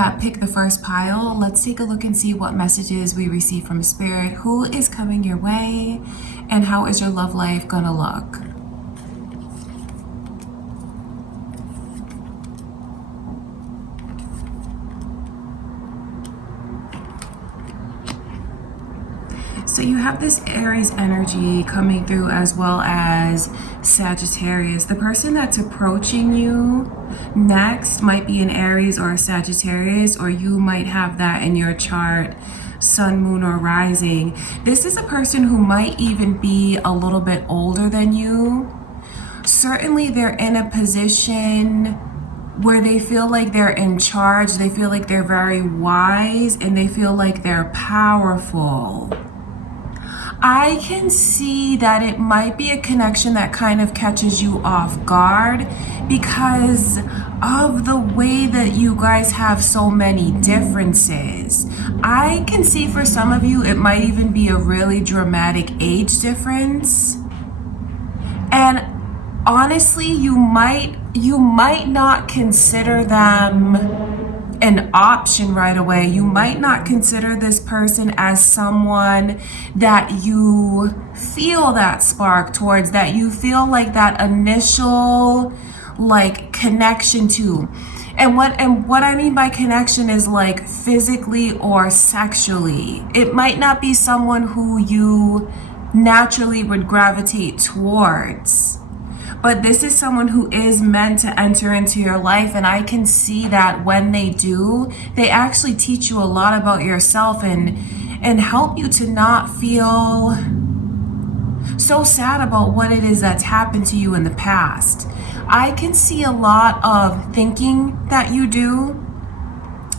that pick the first pile, let's take a look and see what messages we receive from Spirit. Who is coming your way, and how is your love life gonna look? So you have this Aries energy coming through, as well as Sagittarius. The person that's approaching you next might be an Aries or a Sagittarius, or you might have that in your chart, sun, moon, or rising. This is a person who might even be a little bit older than you. Certainly they're in a position where they feel like they're in charge, they feel like they're very wise, and they feel like they're powerful. I can see that it might be a connection that kind of catches you off guard because of the way that you guys have so many differences. I can see for some of you, it might even be a really dramatic age difference. And honestly, you might not consider them an option right away. You might not consider this person as someone that you feel that spark towards, that you feel like that initial like connection to. And what I mean by connection is like physically or sexually. It might not be someone who you naturally would gravitate towards, but this is someone who is meant to enter into your life. And I can see that when they do, they actually teach you a lot about yourself and help you to not feel so sad about what it is that's happened to you in the past. I can see a lot of thinking that you do,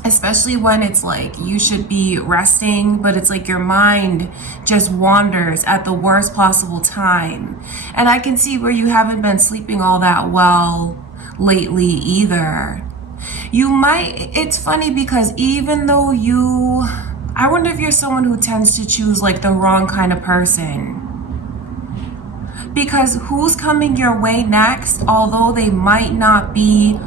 especially when it's like you should be resting, but it's like your mind just wanders at the worst possible time. And I can see where you haven't been sleeping all that well lately either. It's funny because even though I wonder if you're someone who tends to choose like the wrong kind of person. Because who's coming your way next, although they might not be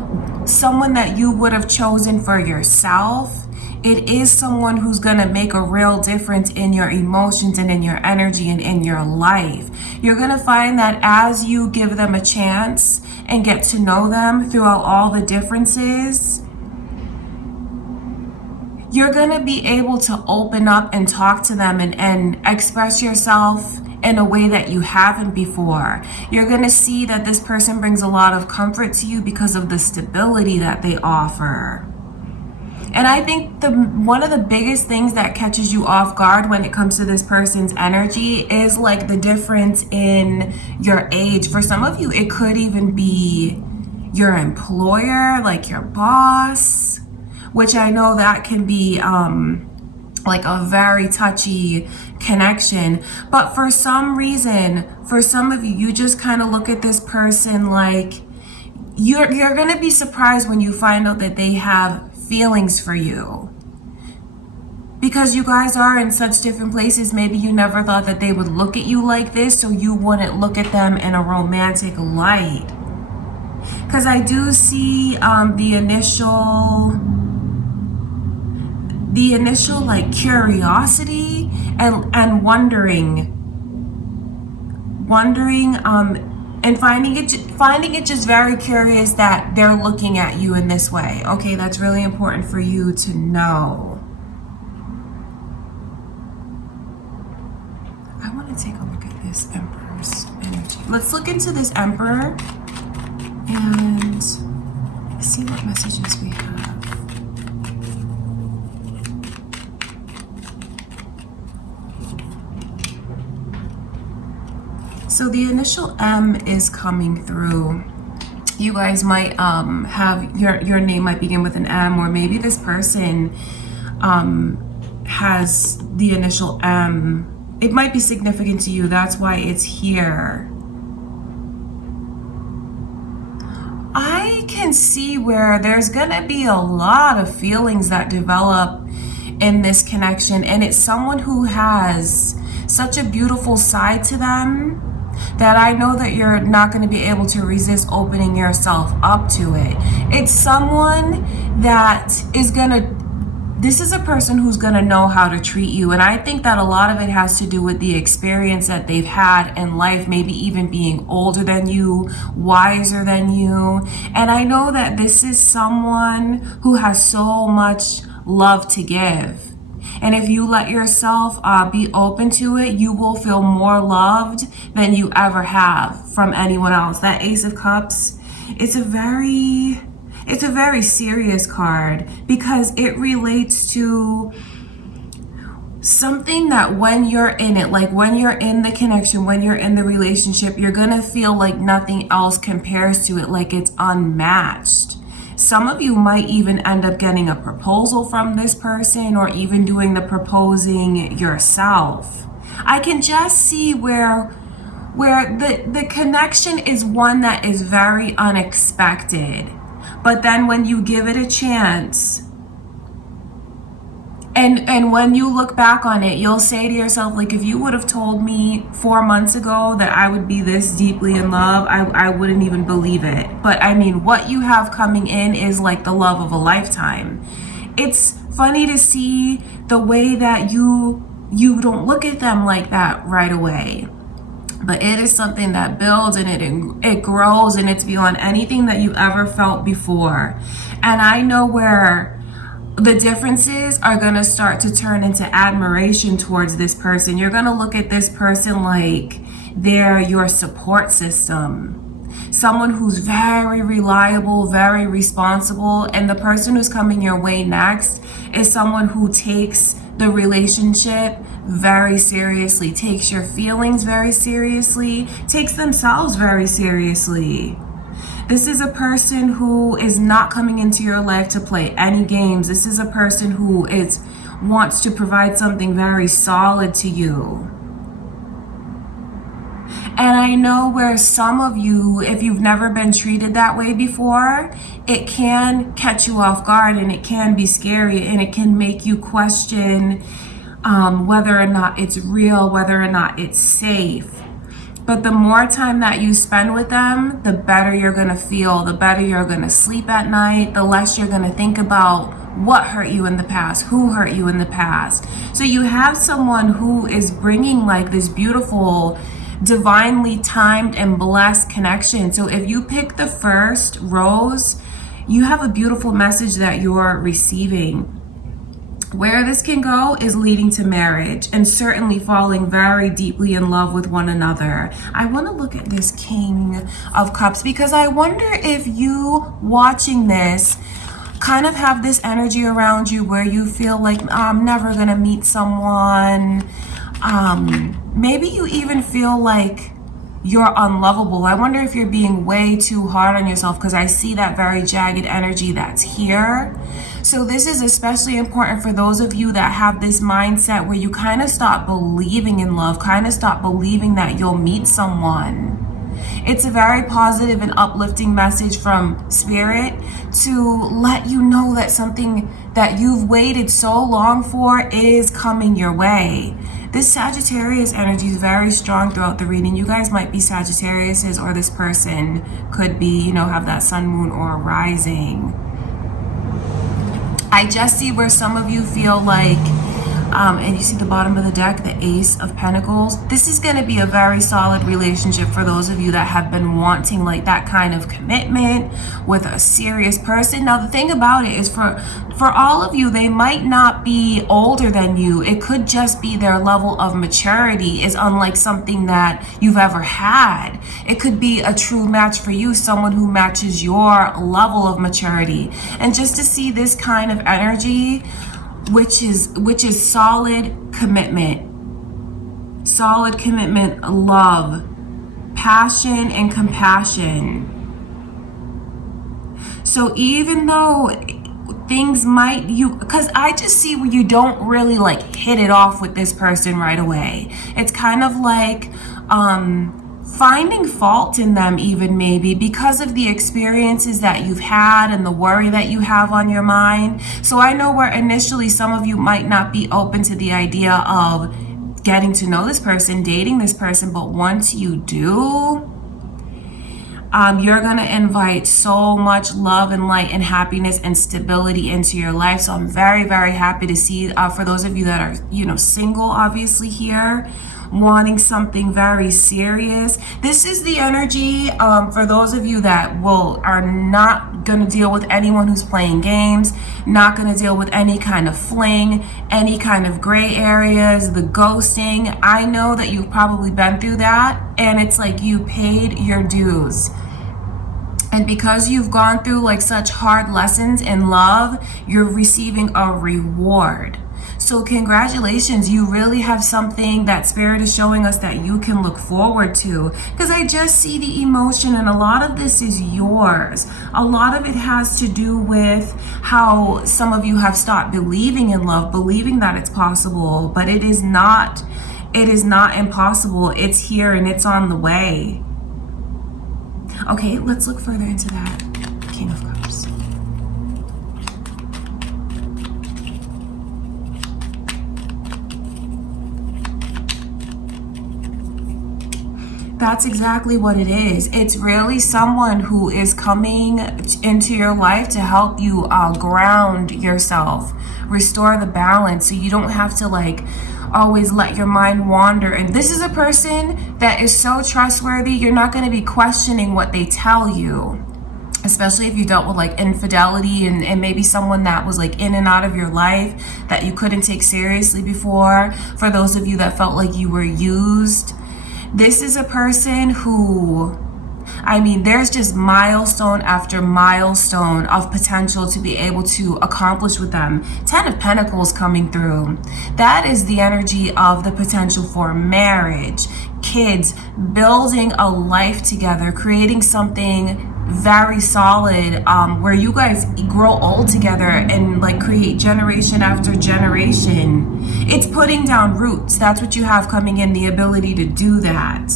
someone that you would have chosen for yourself, it is someone who's going to make a real difference in your emotions and in your energy and in your life. You're going to find that as you give them a chance and get to know them throughout all the differences, you're going to be able to open up and talk to them and express yourself in a way that you haven't before. You're going to see that this person brings a lot of comfort to you because of the stability that they offer. And I think one of the biggest things that catches you off guard when it comes to this person's energy is like the difference in your age. For some of you, it could even be your employer, like your boss, which I know that can be like a very touchy connection. But for some reason, for some of you, you just kind of look at this person like you're going to be surprised when you find out that they have feelings for you. Because you guys are in such different places, maybe you never thought that they would look at you like this, so you wouldn't look at them in a romantic light. Because I do see the initial like curiosity and wondering and finding it just very curious that they're looking at you in this way. Okay, that's really important for you to know. I want to take a look at this Emperor's energy. Let's look into this Emperor and see what messages we have. So the initial M is coming through. You guys might have your name might begin with an M, or maybe this person has the initial M. It might be significant to you. That's why it's here. I can see where there's gonna be a lot of feelings that develop in this connection, and it's someone who has such a beautiful side to them that I know that you're not going to be able to resist opening yourself up to it. It's someone that is going to, this is a person who's going to know how to treat you. And I think that a lot of it has to do with the experience that they've had in life, maybe even being older than you, wiser than you. And I know that this is someone who has so much love to give. And if you let yourself be open to it, you will feel more loved than you ever have from anyone else. That Ace of Cups, it's a very serious card because it relates to something that when you're in it, like when you're in the connection, when you're in the relationship, you're gonna feel like nothing else compares to it, like it's unmatched. Some of you might even end up getting a proposal from this person or even doing the proposing yourself. I can just see where the connection is one that is very unexpected. But then when you give it a chance, and when you look back on it, you'll say to yourself, like, if you would have told me 4 months ago that I would be this deeply in love, I wouldn't even believe it. But I mean, what you have coming in is like the love of a lifetime. It's funny to see the way that you don't look at them like that right away. But it is something that builds and it grows, and it's beyond anything that you ever felt before. And I know where the differences are going to start to turn into admiration towards this person. You're going to look at this person like they're your support system. Someone who's very reliable, very responsible. And the person who's coming your way next is someone who takes the relationship very seriously, takes your feelings very seriously, takes themselves very seriously. This is a person who is not coming into your life to play any games. This is a person who wants to provide something very solid to you. And I know where some of you, if you've never been treated that way before, it can catch you off guard and it can be scary and it can make you question whether or not it's real, whether or not it's safe. But the more time that you spend with them, the better you're going to feel, the better you're going to sleep at night, the less you're going to think about what hurt you in the past, who hurt you in the past. So you have someone who is bringing like this beautiful, divinely timed and blessed connection. So if you pick the first rose, you have a beautiful message that you're receiving. Where this can go is leading to marriage and certainly falling very deeply in love with one another. I want to look at this King of Cups because I wonder if you watching this kind of have this energy around you where you feel like, I'm never going to meet someone. Maybe you even feel like you're unlovable. I wonder if you're being way too hard on yourself because I see that very jagged energy that's here. So this is especially important for those of you that have this mindset where you kind of stop believing in love, kind of stop believing that you'll meet someone. It's a very positive and uplifting message from Spirit to let you know that something that you've waited so long for is coming your way. This Sagittarius energy is very strong throughout the reading. You guys might be Sagittariuses, or this person could be, have that sun, moon, or rising. I just see where some of you feel like, and you see the bottom of the deck, the Ace of Pentacles. This is going to be a very solid relationship for those of you that have been wanting like that kind of commitment with a serious person. Now, the thing about it is for all of you, they might not be older than you. It could just be their level of maturity is unlike something that you've ever had. It could be a true match for you, someone who matches your level of maturity. And just to see this kind of energy, which is solid commitment, love, passion, and compassion. So even though things might, because I just see where you don't really like hit it off with this person right away. It's kind of like finding fault in them, even maybe because of the experiences that you've had and the worry that you have on your mind. So I know where initially some of you might not be open to the idea of getting to know this person, dating this person. But once you do, you're going to invite so much love and light and happiness and stability into your life. So I'm very, very happy to see, for those of you that are, single, obviously here, wanting something very serious. This is the energy for those of you that are not going to deal with anyone who's playing games, not going to deal with any kind of fling, any kind of gray areas, the ghosting. I know that you've probably been through that, and it's like you paid your dues. And because you've gone through like such hard lessons in love, you're receiving a reward. So congratulations, you really have something that Spirit is showing us that you can look forward to. Because I just see the emotion, and a lot of this is yours. A lot of it has to do with how some of you have stopped believing in love, believing that it's possible, but it is not. It is not impossible. It's here and it's on the way. Okay, let's look further into that. King of Cups. That's exactly what it is. It's really someone who is coming into your life to help you ground yourself, restore the balance, so you don't have to always let your mind wander. And this is a person that is so trustworthy, you're not going to be questioning what they tell you, especially if you dealt with infidelity and maybe someone that was in and out of your life that you couldn't take seriously before. For those of you that felt like you were used, this is a person who, there's just milestone after milestone of potential to be able to accomplish with them. 10 of Pentacles coming through. That is the energy of the potential for marriage, kids, building a life together, creating something very solid, where you guys grow old together and create generation after generation. It's putting down roots. That's what you have coming in, the ability to do that.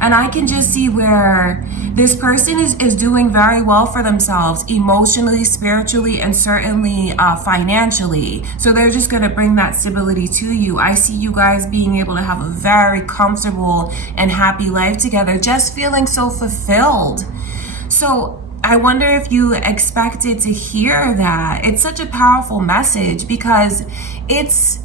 And I can just see where this person is doing very well for themselves, emotionally, spiritually, and certainly financially. So they're just going to bring that stability to you. I see you guys being able to have a very comfortable and happy life together, just feeling so fulfilled. So I wonder if you expected to hear that. It's such a powerful message, because it's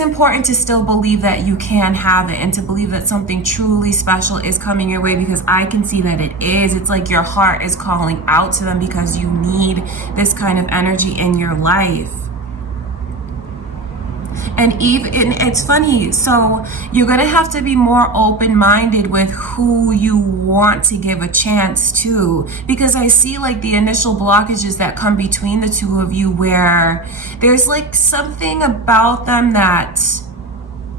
important to still believe that you can have it, and to believe that something truly special is coming your way, because I can see that it is. It's like your heart is calling out to them because you need this kind of energy in your life. And it's funny, so you're going to have to be more open-minded with who you want to give a chance to, because I see the initial blockages that come between the two of you, where there's something about them that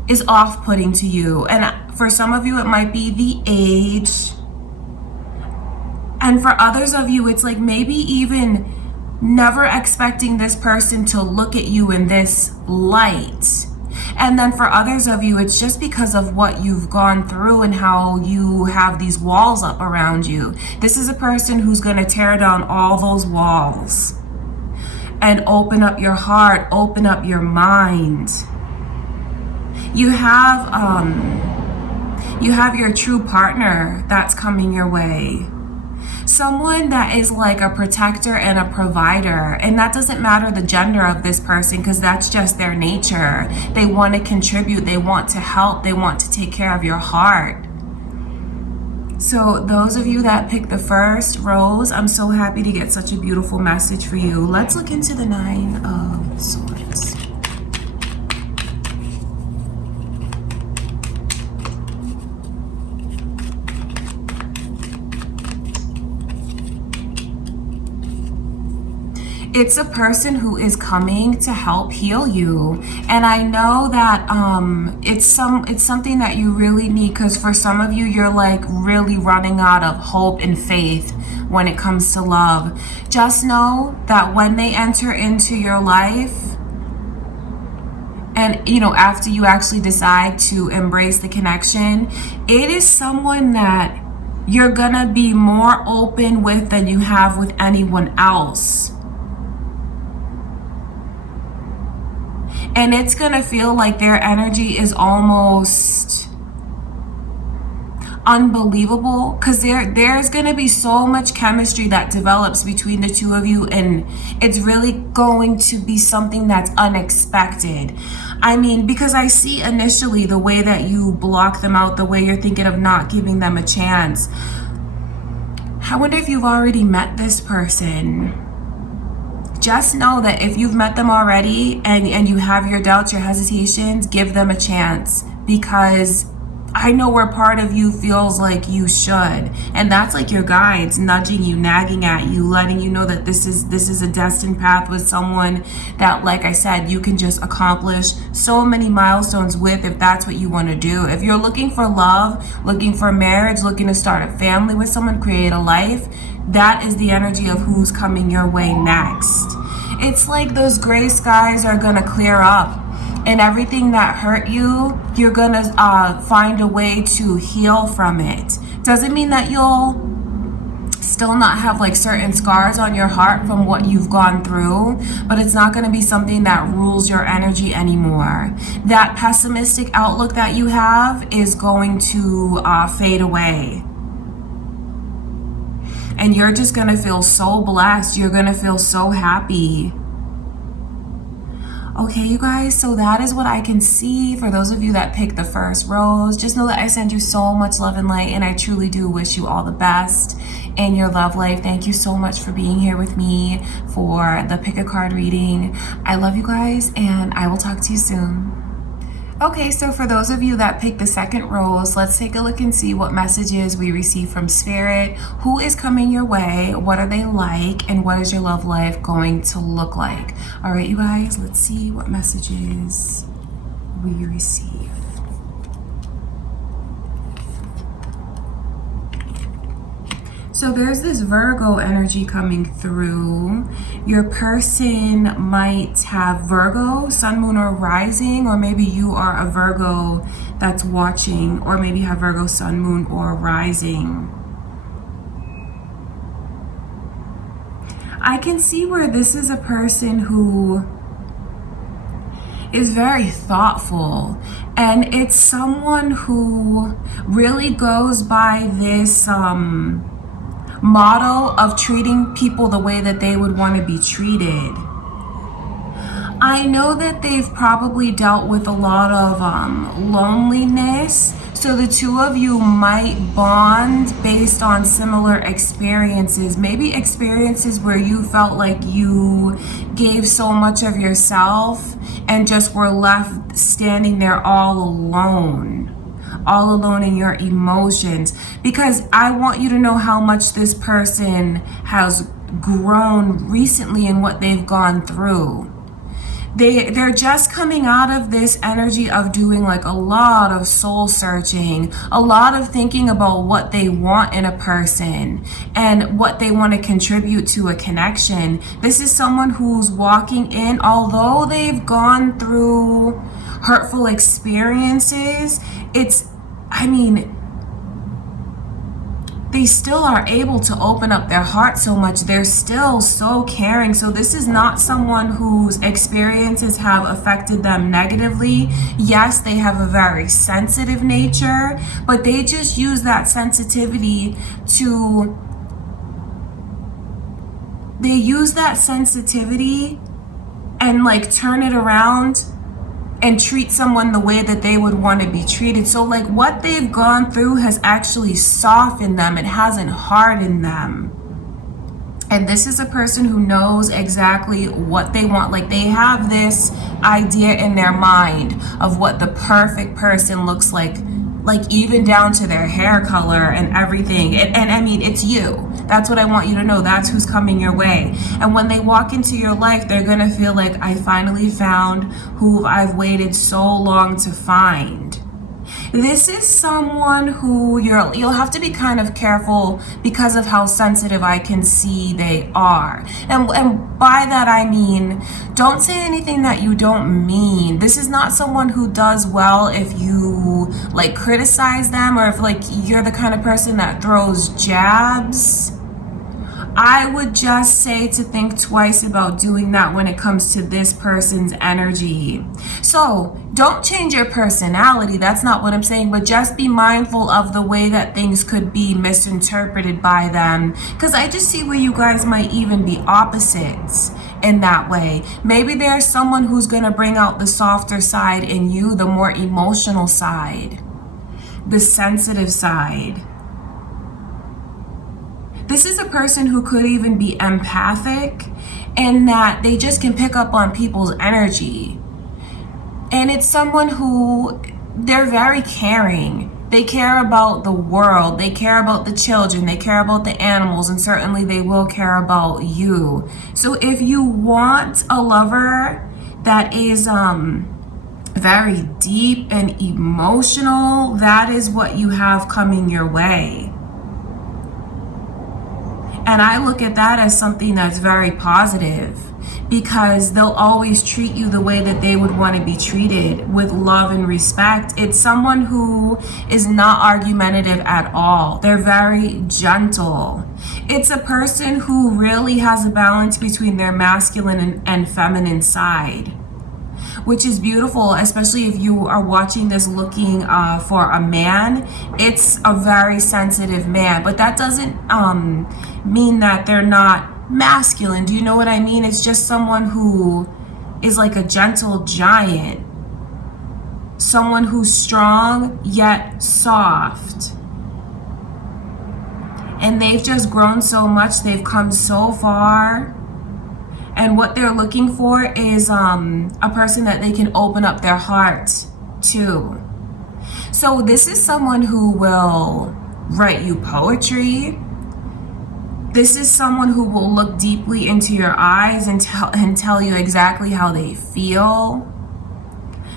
is off-putting to you. And for some of you, it might be the age. And for others of you, it's maybe even never expecting this person to look at you in this light. And then for others of you, it's just because of what you've gone through and how you have these walls up around you. This is a person who's going to tear down all those walls and open up your heart, open up your mind. You have your true partner that's coming your way. Someone that is a protector and a provider. And that doesn't matter the gender of this person, because that's just their nature. They want to contribute. They want to help. They want to take care of your heart. So those of you that picked the first rose, I'm so happy to get such a beautiful message for you. Let's look into the 9 of Swords. It's a person who is coming to help heal you. And I know that it's something that you really need, because for some of you, you're really running out of hope and faith when it comes to love. Just know that when they enter into your life, and after you actually decide to embrace the connection, it is someone that you're gonna be more open with than you have with anyone else. And it's gonna feel like their energy is almost unbelievable, because there's gonna be so much chemistry that develops between the two of you, and it's really going to be something that's unexpected. I mean, because I see initially the way that you block them out, the way you're thinking of not giving them a chance. I wonder if you've already met this person. Just know that if you've met them already and you have your doubts, your hesitations, give them a chance, because I know where part of you feels like you should. And that's like your guides nudging you, nagging at you, letting you know that this is a destined path with someone that, like I said, you can just accomplish so many milestones with if that's what you want to do. If you're looking for love, looking for marriage, looking to start a family with someone, create a life, that is the energy of who's coming your way next. It's like those gray skies are gonna clear up, and everything that hurt you, you're gonna find a way to heal from it. Doesn't mean that you'll still not have like certain scars on your heart from what you've gone through, but it's not gonna be something that rules your energy anymore. That pessimistic outlook that you have is going to fade away. And you're just gonna feel so blessed. You're gonna feel so happy. Okay, you guys, so that is what I can see for those of you that picked the first rose. Just know that I send you so much love and light, and I truly do wish you all the best in your love life. Thank you so much for being here with me for the pick a card reading. I love you guys, and I will talk to you soon. Okay, so for those of you that picked the second rose, let's take a look and see what messages we receive from Spirit. Who is coming your way? What are they like? And what is your love life going to look like? All right, you guys, let's see what messages we receive. So there's this Virgo energy coming through. Your person might have Virgo, sun, moon, or rising, or maybe you are a Virgo that's watching, or maybe have Virgo, sun, moon, or rising. I can see where this is a person who is very thoughtful, and it's someone who really goes by this model of treating people the way that they would want to be treated. I know that they've probably dealt with a lot of loneliness, so the two of you might bond based on similar experiences. Maybe experiences where you felt like you gave so much of yourself and just were left standing there all alone in your emotions, because I want you to know how much this person has grown recently in what they've gone through. They're just coming out of this energy of doing like a lot of soul searching, a lot of thinking about what they want in a person and what they want to contribute to a connection. This is someone who's walking in, although they've gone through hurtful experiences, they still are able to open up their heart so much. They're still so caring. So this is not someone whose experiences have affected them negatively. Yes, they have a very sensitive nature, but they just use that sensitivity and like turn it around and treat someone the way that they would want to be treated. So like what they've gone through has actually softened them. It hasn't hardened them. And this is a person who knows exactly what they want. Like they have this idea in their mind of what the perfect person looks like even down to their hair color and everything. And I mean, it's you. That's what I want you to know. That's who's coming your way. And when they walk into your life, they're going to feel like, I finally found who I've waited so long to find. This is someone who you'll have to be kind of careful because of how sensitive I can see they are. And by that I mean, don't say anything that you don't mean. This is not someone who does well if you like criticize them, or if like you're the kind of person that throws jabs. I would just say to think twice about doing that when it comes to this person's energy. So don't change your personality. That's not what I'm saying, but just be mindful of the way that things could be misinterpreted by them. Because I just see where you guys might even be opposites in that way. Maybe there's someone who's going to bring out the softer side in you, the more emotional side, the sensitive side. This is a person who could even be empathic in that they just can pick up on people's energy. And it's someone who, they're very caring. They care about the world. They care about the children. They care about the animals. And certainly they will care about you. So if you want a lover that is very deep and emotional, that is what you have coming your way. And I look at that as something that's very positive, because they'll always treat you the way that they would want to be treated, with love and respect. It's someone who is not argumentative at all. They're very gentle. It's a person who really has a balance between their masculine and feminine side, which is beautiful, especially if you are watching this looking for a man. It's a very sensitive man, but that doesn't mean that they're not masculine. Do you know what I mean? It's just someone who is like a gentle giant, someone who's strong yet soft. And they've just grown so much. They've come so far. And what they're looking for is a person that they can open up their heart to. So this is someone who will write you poetry. This is someone who will look deeply into your eyes and tell you exactly how they feel.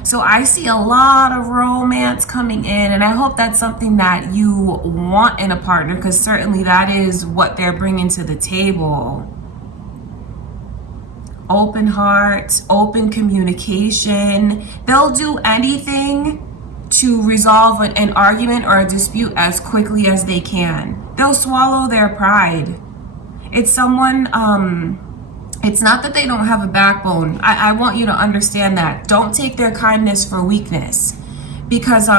So I see a lot of romance coming in, and I hope that's something that you want in a partner, because certainly that is what they're bringing to the table. Open heart, open communication. They'll do anything to resolve an argument or a dispute as quickly as they can. They'll swallow their pride. It's someone, it's not that they don't have a backbone. I want you to understand that. Don't take their kindness for weakness, because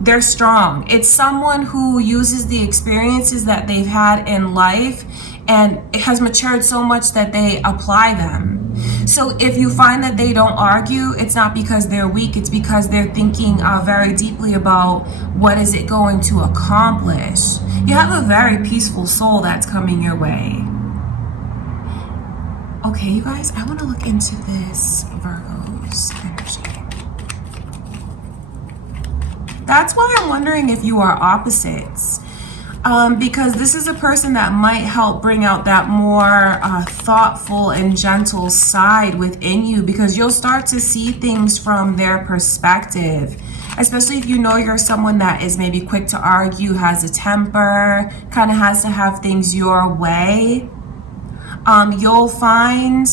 they're strong. It's someone who uses the experiences that they've had in life and it has matured so much that they apply them. So if you find that they don't argue, it's not because they're weak, it's because they're thinking very deeply about what is it going to accomplish. You have a very peaceful soul that's coming your way. Okay, you guys, I want to look into this Virgo's energy. That's why I'm wondering if you are opposites. Because this is a person that might help bring out that more thoughtful and gentle side within you, because you'll start to see things from their perspective, especially if you know you're someone that is maybe quick to argue, has a temper, kind of has to have things your way. You'll find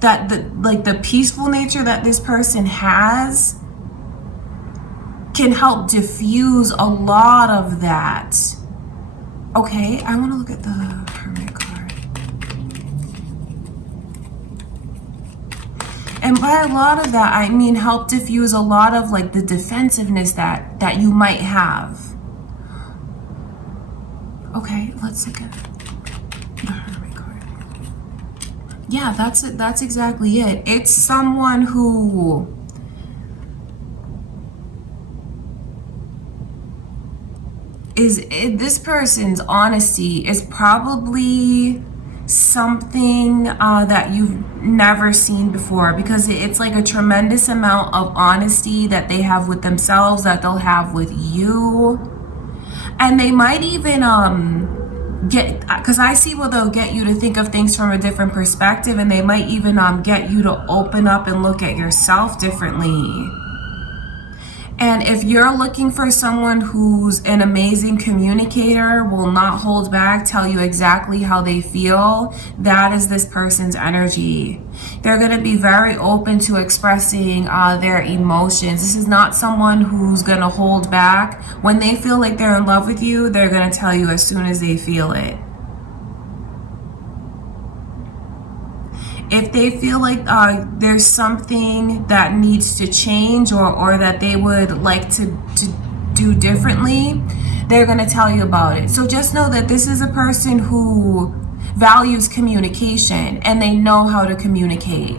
that the peaceful nature that this person has can help diffuse a lot of that. Okay, I want to look at the Hermit card. And by a lot of that, I mean help diffuse a lot of like the defensiveness that you might have. Okay, let's look at the Hermit card. Yeah, that's it. That's exactly it. It's someone who this person's honesty is probably something that you've never seen before, because it's like a tremendous amount of honesty that they have with themselves, that they'll have with you. And they might even because I see where they'll get you to think of things from a different perspective, and they might even get you to open up and look at yourself differently. And if you're looking for someone who's an amazing communicator, will not hold back, tell you exactly how they feel, that is this person's energy. They're going to be very open to expressing their emotions. This is not someone who's going to hold back. When they feel like they're in love with you, they're going to tell you as soon as they feel it. If they feel like there's something that needs to change, or that they would like to do differently, they're going to tell you about it. So just know that this is a person who values communication, and they know how to communicate.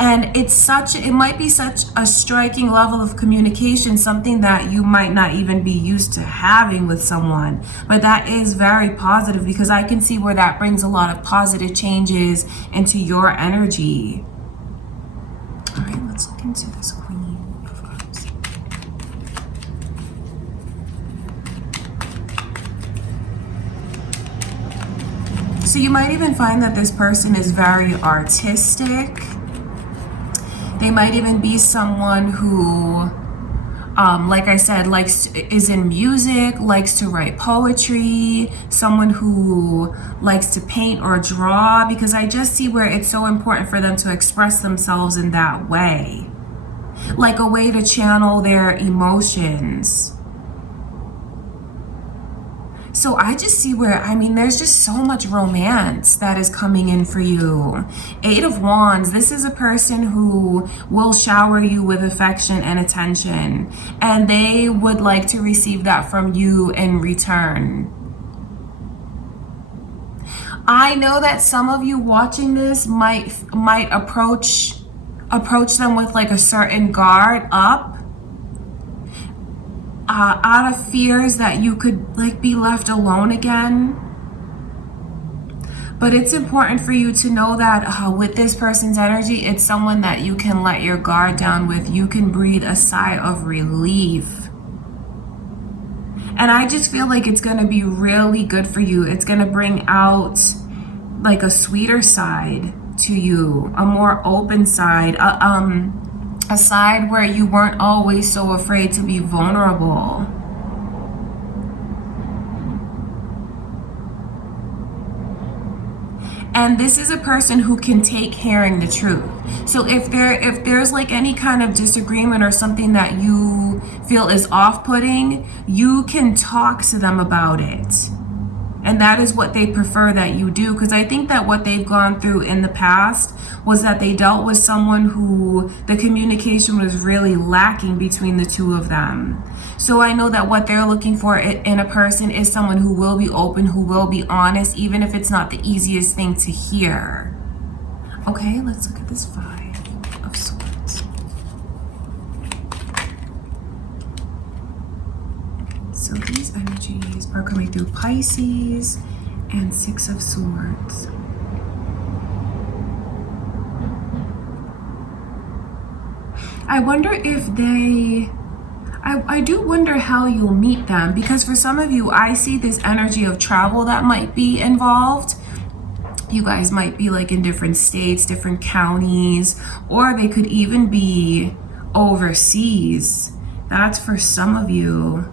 And it might be such a striking level of communication, something that you might not even be used to having with someone. But that is very positive, because I can see where that brings a lot of positive changes into your energy. All right, let's look into this Queen of Cups. So you might even find that this person is very artistic. They might even be someone who, like I said, is in music, likes to write poetry, someone who likes to paint or draw, because I just see where it's so important for them to express themselves in that way, like a way to channel their emotions. So I just see where, there's just so much romance that is coming in for you. 8 of Wands, this is a person who will shower you with affection and attention, and they would like to receive that from you in return. I know that some of you watching this might approach them with like a certain guard up, out of fears that you could like be left alone again. But it's important for you to know that with this person's energy, it's someone that you can let your guard down with. You can breathe a sigh of relief. And I just feel like it's going to be really good for you. It's going to bring out like a sweeter side to you, a more open side, a side where you weren't always so afraid to be vulnerable. And this is a person who can take hearing the truth. So if there's like any kind of disagreement or something that you feel is off-putting, you can talk to them about it. And that is what they prefer that you do, because I think that what they've gone through in the past was that they dealt with someone who the communication was really lacking between the two of them. So I know that what they're looking for in a person is someone who will be open, who will be honest, even if it's not the easiest thing to hear. Okay, let's look at this 5 of Swords. So these energies are coming through Pisces and 6 of Swords. I wonder if I do wonder how you'll meet them, because for some of you, I see this energy of travel that might be involved. You guys might be like in different states, different counties, or they could even be overseas. That's for some of you.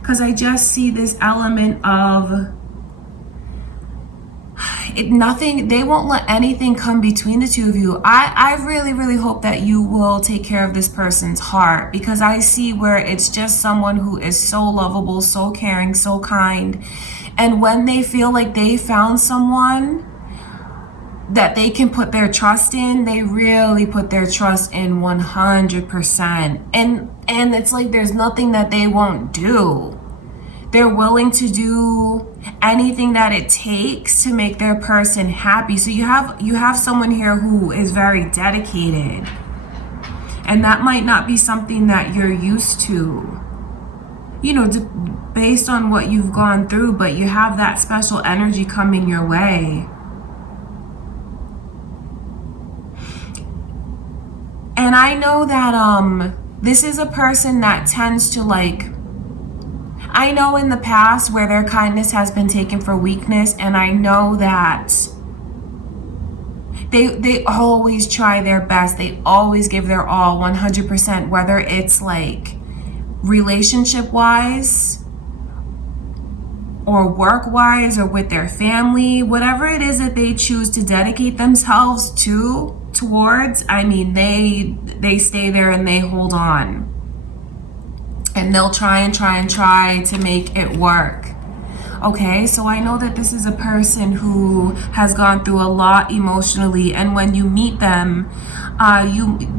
Because I just see this element of they won't let anything come between the two of you. I really, really hope that you will take care of this person's heart, because I see where it's just someone who is so lovable, so caring, so kind. And when they feel like they found someone that they can put their trust in, they really put their trust in 100%. And it's like there's nothing that they won't do. They're willing to do anything that it takes to make their person happy. So you have someone here who is very dedicated. And that might not be something that you're used to, based on what you've gone through, but you have that special energy coming your way. And I know that this is a person that tends to I know in the past where their kindness has been taken for weakness, and I know that they always try their best. They always give their all, 100%, whether it's like relationship-wise or work-wise or with their family, whatever it is that they choose to dedicate themselves towards, they stay there and they hold on. And they'll try to make it work. Okay, so I know that this is a person who has gone through a lot emotionally, and when you meet them,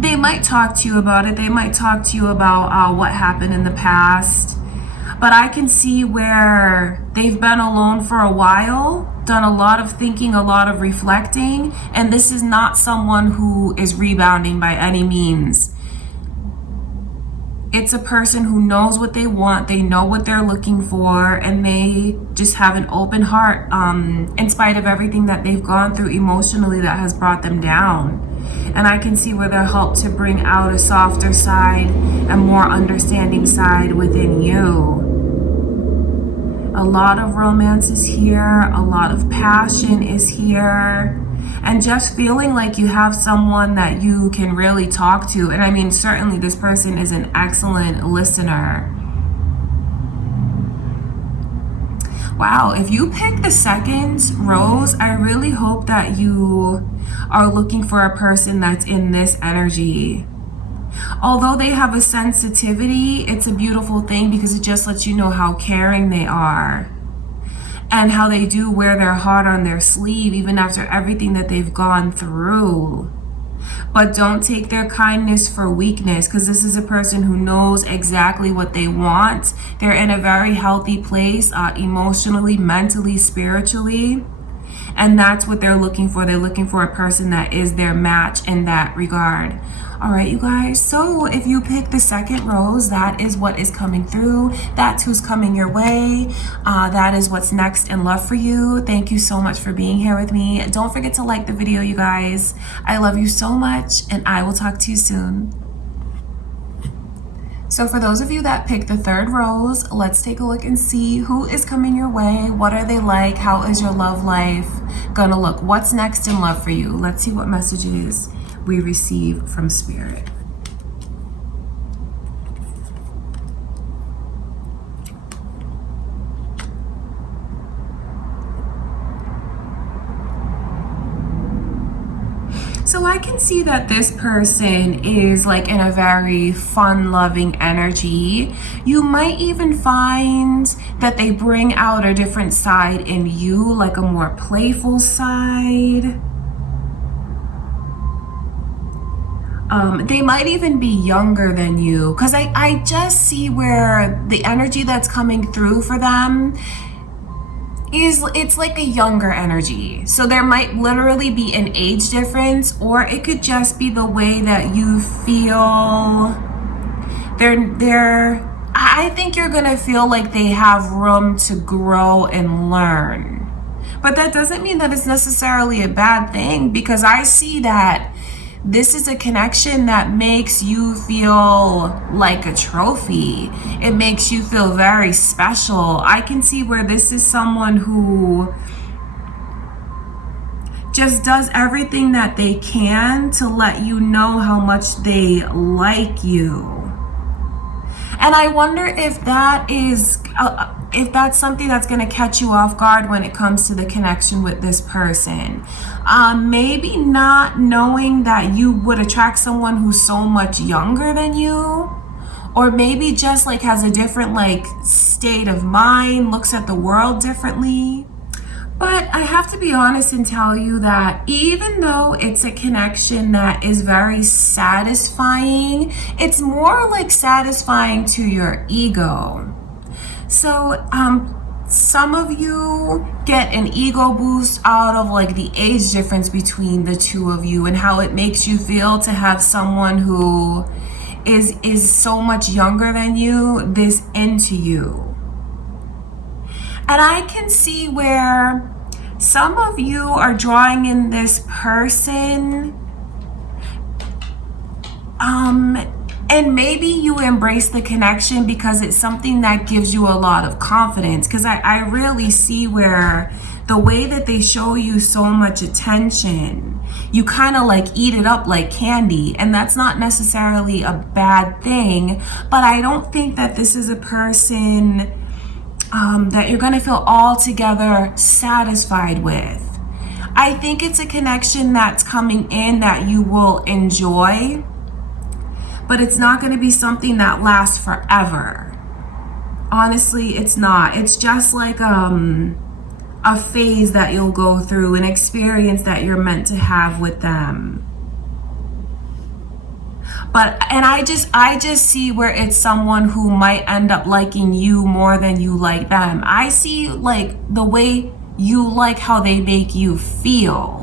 they might talk to you about it. They might talk to you about what happened in the past. But I can see where they've been alone for a while, done a lot of thinking, a lot of reflecting, and this is not someone who is rebounding by any means. It's a person who knows what they want, they know what they're looking for, and they just have an open heart in spite of everything that they've gone through emotionally that has brought them down. And I can see where they're helped to bring out a softer side, a more understanding side within you. A lot of romance is here, a lot of passion is here. And just feeling like you have someone that you can really talk to. And I mean, certainly this person is an excellent listener. Wow, if you pick the second rose, I really hope that you are looking for a person that's in this energy. Although they have a sensitivity, it's a beautiful thing because it just lets you know how caring they are. And how they do wear their heart on their sleeve even after everything that they've gone through. But don't take their kindness for weakness, because this is a person who knows exactly what they want. They're in a very healthy place, emotionally, mentally, spiritually. And that's what they're looking for. They're looking for a person that is their match in that regard. All right, you guys. So if you pick the second rose, that is what is coming through. That's who's coming your way. That is what's next in love for you. Thank you so much for being here with me. Don't forget to like the video, you guys. I love you so much, and I will talk to you soon. So for those of you that picked the third rose, let's take a look and see who is coming your way. What are they like? How is your love life gonna look? What's next in love for you? Let's see what messages we receive from Spirit. So I can see that this person is like in a very fun-loving energy. You might even find that they bring out a different side in you, like a more playful side. They might even be younger than you, because I just see where the energy that's coming through for them it's like a younger energy. So there might literally be an age difference, or it could just be the way that you feel. I think you're gonna feel like they have room to grow and learn. But that doesn't mean that it's necessarily a bad thing, because I see that this is a connection that makes you feel like a trophy. It makes you feel very special. I can see where this is someone who just does everything that they can to let you know how much they like you. And I wonder if that is, if that's something that's going to catch you off guard when it comes to the connection with this person. Maybe not knowing that you would attract someone who's so much younger than you, or maybe just like has a different like state of mind, looks at the world differently. But I have to be honest and tell you that even though it's a connection that is very satisfying, it's more like satisfying to your ego. So some of you get an ego boost out of like the age difference between the two of you and how it makes you feel to have someone who is so much younger than you this into you. And I can see where some of you are drawing in this person, and maybe you embrace the connection because it's something that gives you a lot of confidence. Because I really see where the way that they show you so much attention, you kind of like eat it up like candy. And that's not necessarily a bad thing, but I don't think that this is a person that you're going to feel altogether satisfied with. I think it's a connection that's coming in that you will enjoy, but it's not going to be something that lasts forever. Honestly, it's not. It's just like a phase that you'll go through, an experience that you're meant to have with them. And I just see where it's someone who might end up liking you more than you like them. I see like the way you like how they make you feel.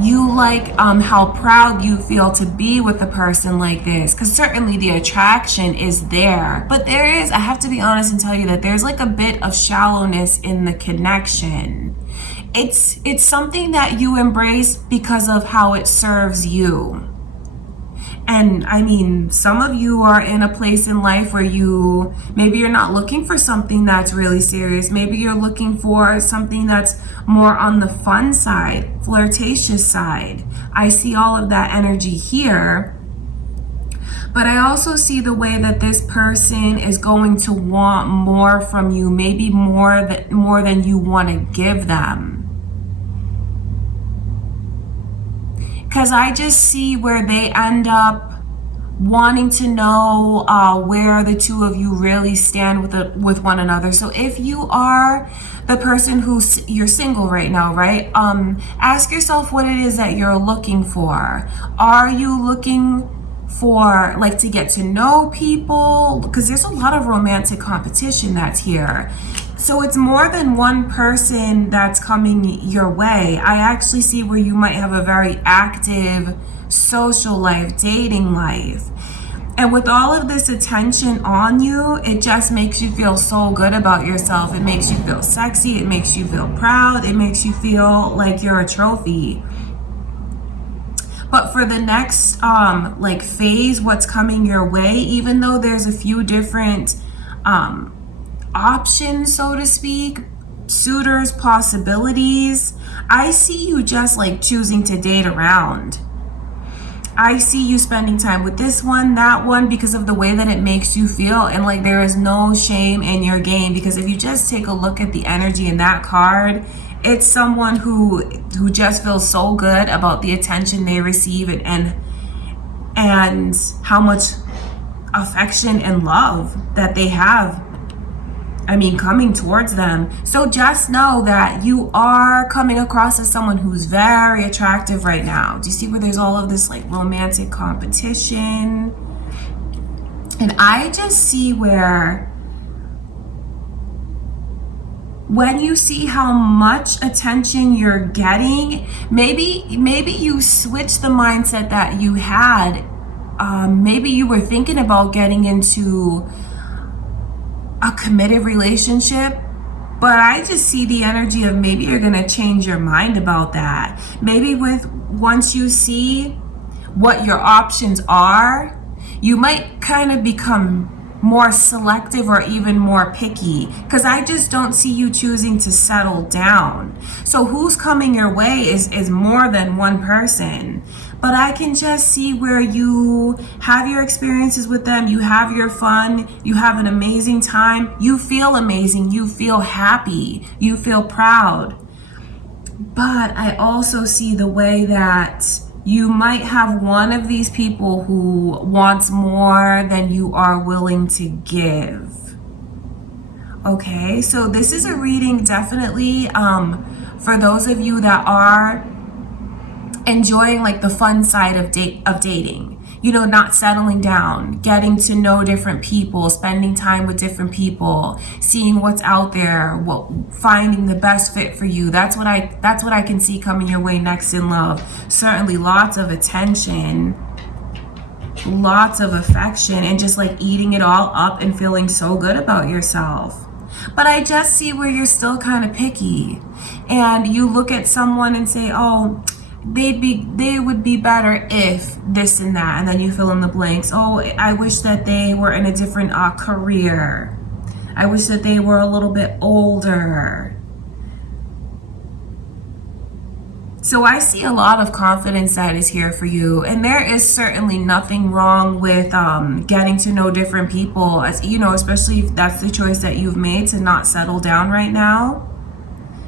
You like how proud you feel to be with a person like this, because certainly the attraction is there, but there is, I have to be honest and tell you that there's like a bit of shallowness in the connection. It's something that you embrace because of how it serves you. And I mean, some of you are in a place in life where maybe you're not looking for something that's really serious. Maybe you're looking for something that's more on the fun side, flirtatious side. I see all of that energy here. But I also see the way that this person is going to want more from you, maybe more than you want to give them. Because I just see where they end up wanting to know where the two of you really stand with one another. So if you are the person you're single right now, right? Ask yourself what it is that you're looking for. Are you looking for like to get to know people? Because there's a lot of romantic competition that's here. So it's more than one person that's coming your way. I actually see where you might have a very active social life, dating life. And with all of this attention on you, it just makes you feel so good about yourself. It makes you feel sexy. It makes you feel proud. It makes you feel like you're a trophy. But for the next phase, what's coming your way, even though there's a few different options, so to speak, suitors, possibilities, I see you just like choosing to date around. I see you spending time with this one, that one, because of the way that it makes you feel. And like there is no shame in your game, because if you just take a look at the energy in that card, it's someone who just feels so good about the attention they receive and how much affection and love that they have, coming towards them. So just know that you are coming across as someone who's very attractive right now. Do you see where there's all of this like romantic competition? And I just see where when you see how much attention you're getting, maybe you switch the mindset that you had. Maybe you were thinking about getting into a committed relationship, but I just see the energy of maybe you're gonna change your mind about that. Maybe once you see what your options are, you might kind of become more selective or even more picky, because I just don't see you choosing to settle down. So who's coming your way is more than one person. But I can just see where you have your experiences with them, you have your fun, you have an amazing time, you feel amazing, you feel happy, you feel proud. But I also see the way that you might have one of these people who wants more than you are willing to give. Okay, so this is a reading definitely for those of you that are enjoying like the fun side of dating. Not settling down, getting to know different people, spending time with different people, seeing what's out there, finding the best fit for you. That's what I can see coming your way next in love. Certainly lots of attention, lots of affection, and just like eating it all up and feeling so good about yourself. But I just see where you're still kind of picky, and you look at someone and say, oh, they would be better if this and that, and then you fill in the blanks. Oh, I wish that they were in a different career. I wish that they were a little bit older. So I see a lot of confidence that is here for you, and there is certainly nothing wrong with getting to know different people, as especially if that's the choice that you've made to not settle down right now.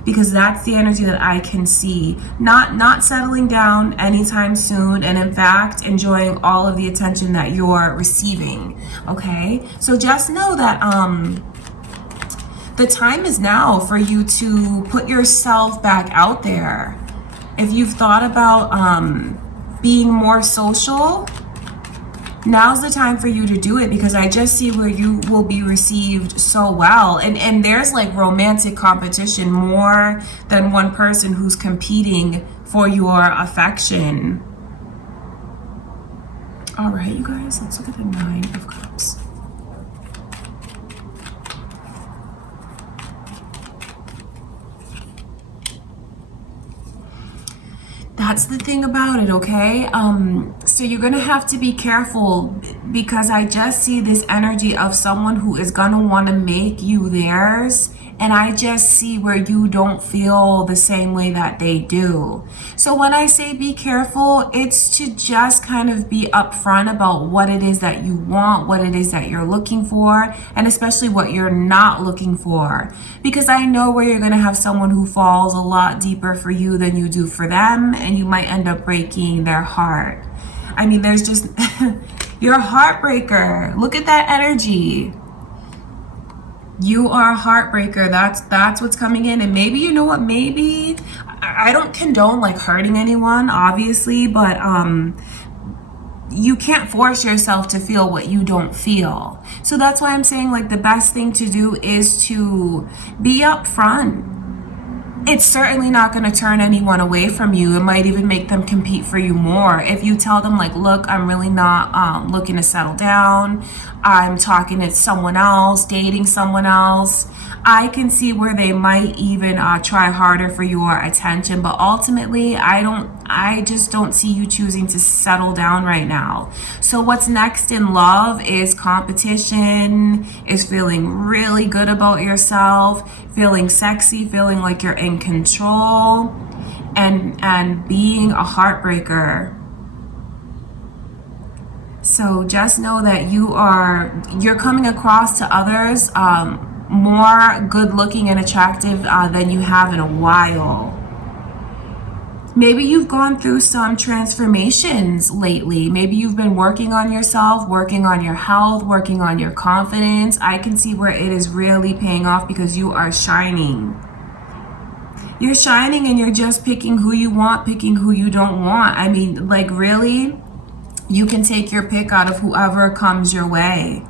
because that's the energy that I can see. Not settling down anytime soon, and in fact enjoying all of the attention that you're receiving. Okay, so just know that the time is now for you to put yourself back out there. If you've thought about being more social, now's the time for you to do it, because I just see where you will be received so well. And there's like romantic competition, more than one person who's competing for your affection. All right, you guys, let's look at the Nine of Cups. That's the thing about it, okay? So you're gonna have to be careful, because I just see this energy of someone who is gonna want to make you theirs, and I just see where you don't feel the same way that they do. So when I say be careful, it's to just kind of be upfront about what it is that you want, what it is that you're looking for, and especially what you're not looking for. Because I know where you're gonna have someone who falls a lot deeper for you than you do for them, and you might end up breaking their heart. I mean, there's just, you're a heartbreaker. Look at that energy. You are a heartbreaker. That's what's coming in. And maybe, you know what, maybe I don't condone like hurting anyone, obviously, but you can't force yourself to feel what you don't feel. So that's why I'm saying, like, the best thing to do is to be upfront. It's certainly not going to turn anyone away from you. It might even make them compete for you more. If you tell them, like, look, I'm really not looking to settle down. I'm talking to someone else, dating someone else. I can see where they might even try harder for your attention. But ultimately, I just don't see you choosing to settle down right now. So what's next in love is competition, is feeling really good about yourself, feeling sexy, feeling like you're in control, and being a heartbreaker. So just know that you're coming across to others more good looking and attractive than you have in a while. Maybe you've gone through some transformations lately. Maybe you've been working on yourself, working on your health, working on your confidence. I can see where it is really paying off, because you are shining. You're shining, and you're just picking who you want, picking who you don't want. I mean, like, really, you can take your pick out of whoever comes your way,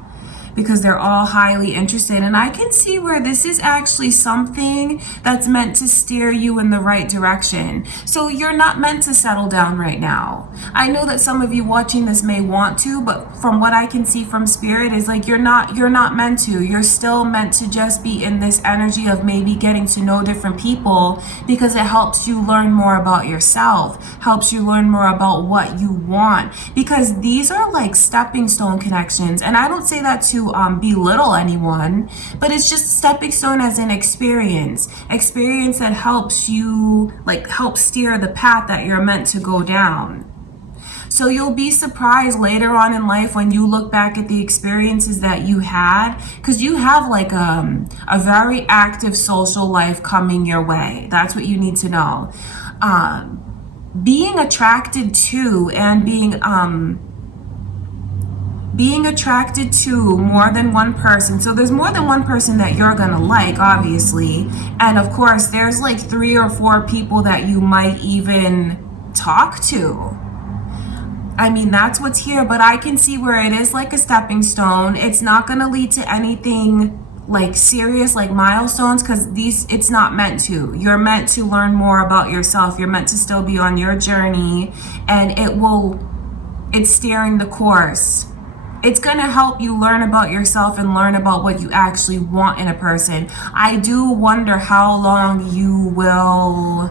because they're all highly interested. And I can see where this is actually something that's meant to steer you in the right direction. So you're not meant to settle down right now. I know that some of you watching this may want to, but from what I can see from Spirit is like you're not meant to. You're still meant to just be in this energy of maybe getting to know different people, because it helps you learn more about yourself, helps you learn more about what you want, because these are like stepping stone connections. And I don't say that to belittle anyone, but it's just stepping stone as an experience that helps you, like, help steer the path that you're meant to go down. So you'll be surprised later on in life when you look back at the experiences that you had, because you have like a very active social life coming your way. That's what you need to know. Being attracted to and being attracted to more than one person. So there's more than one person that you're gonna like, obviously. And of course, there's like 3 or 4 people that you might even talk to. I mean, that's what's here, but I can see where it is like a stepping stone. It's not gonna lead to anything like serious, like milestones, because it's not meant to. You're meant to learn more about yourself. You're meant to still be on your journey, and it's steering the course. It's going to help you learn about yourself and learn about what you actually want in a person. I do wonder how long you will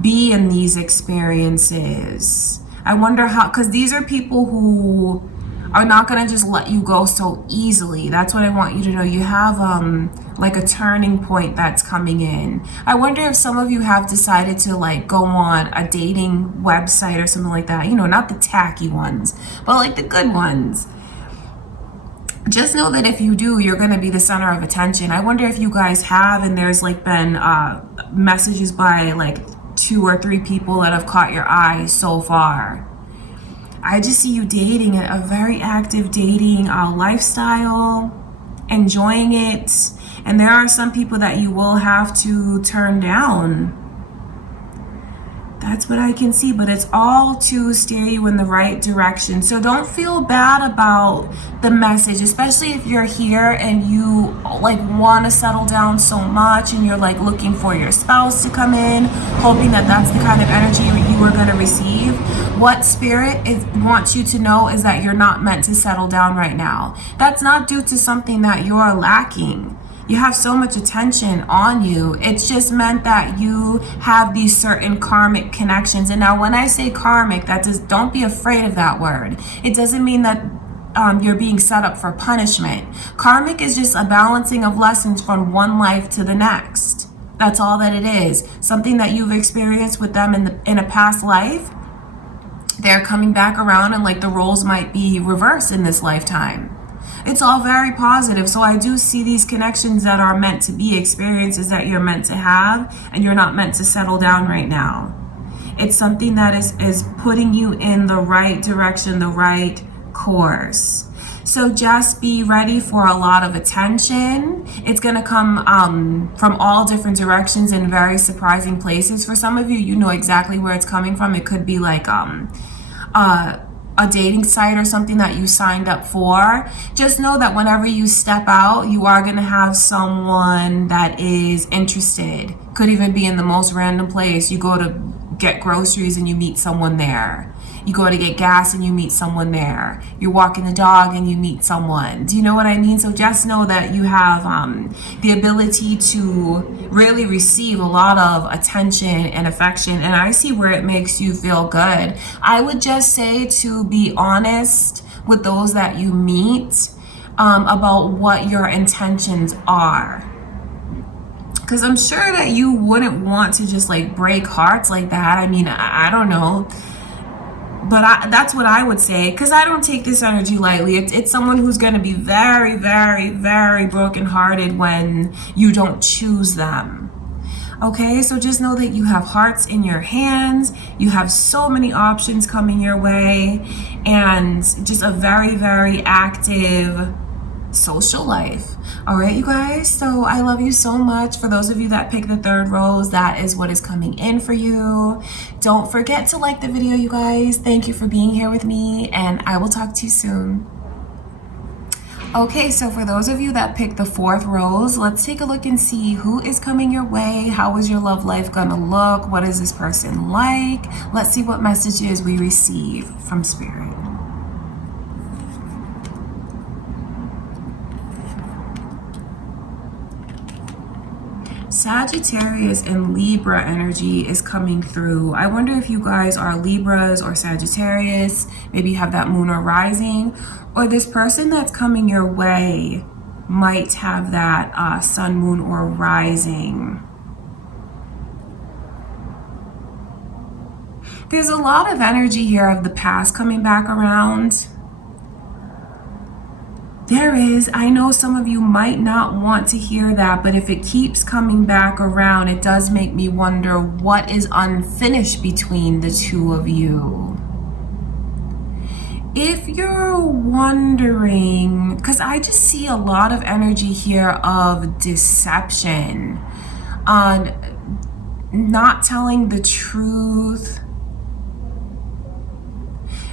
be in these experiences. I wonder how, because these are people who are not going to just let you go so easily. That's what I want you to know. You have like a turning point that's coming in. I wonder if some of you have decided to like go on a dating website or something like that. You know, not the tacky ones, but like the good ones. just know that if you do, you're going to be the center of attention. I wonder if you guys have, and there's like been messages by like 2 or 3 people that have caught your eye so far. I just see you dating, a very active dating lifestyle, enjoying it. And there are some people that you will have to turn down. That's what I can see, but it's all to steer you in the right direction. So don't feel bad about the message, especially if you're here and you like want to settle down so much and you're like looking for your spouse to come in, hoping that that's the kind of energy you are going to receive. What Spirit wants you to know is that you're not meant to settle down right now. That's not due to something that you're lacking. You have so much attention on you. It's just meant that you have these certain karmic connections. And now when I say karmic, don't be afraid of that word. It doesn't mean that you're being set up for punishment. Karmic is just a balancing of lessons from one life to the next. That's all that it is. Something that you've experienced with them in a past life, they're coming back around and like the roles might be reversed in this lifetime. It's all very positive. So I do see these connections that are meant to be, experiences that you're meant to have, and you're not meant to settle down right now. It's something that is putting you in the right direction, the right course. So just be ready for a lot of attention. It's going to come from all different directions in very surprising places. For some of you, you know exactly where it's coming from. It could be like a dating site or something that you signed up for. Just know that whenever you step out, you are going to have someone that is interested. Could even be in the most random place. You go to get groceries and you meet someone there. You go to get gas and you meet someone there. You're walking the dog and you meet someone. Do you know what I mean? So just know that you have the ability to really receive a lot of attention and affection. And I see where it makes you feel good. I would just say to be honest with those that you meet about what your intentions are. Because I'm sure that you wouldn't want to just like break hearts like that. I mean, I don't know. But that's what I would say, because I don't take this energy lightly. It's someone who's going to be very, very, very brokenhearted when you don't choose them. Okay, so just know that you have hearts in your hands. You have so many options coming your way, and just a very, very active social life. All right, you guys, so I love you so much. For those of you that pick the 3rd rose, that is what is coming in for you. Don't forget to like the video, you guys. Thank you for being here with me, and I will talk to you soon. Okay, so for those of you that pick the 4th rose, let's take a look and see who is coming your way. How is your love life gonna look? What is this person like? Let's see what messages we receive from Spirit. Sagittarius and Libra energy is coming through. I wonder if you guys are Libras or Sagittarius. Maybe you have that moon or rising, or this person that's coming your way might have that sun, moon, or rising. There's a lot of energy here of the past coming back around. There is. I know some of you might not want to hear that, but if it keeps coming back around, it does make me wonder what is unfinished between the two of you. If you're wondering, because I just see a lot of energy here of deception, not telling the truth.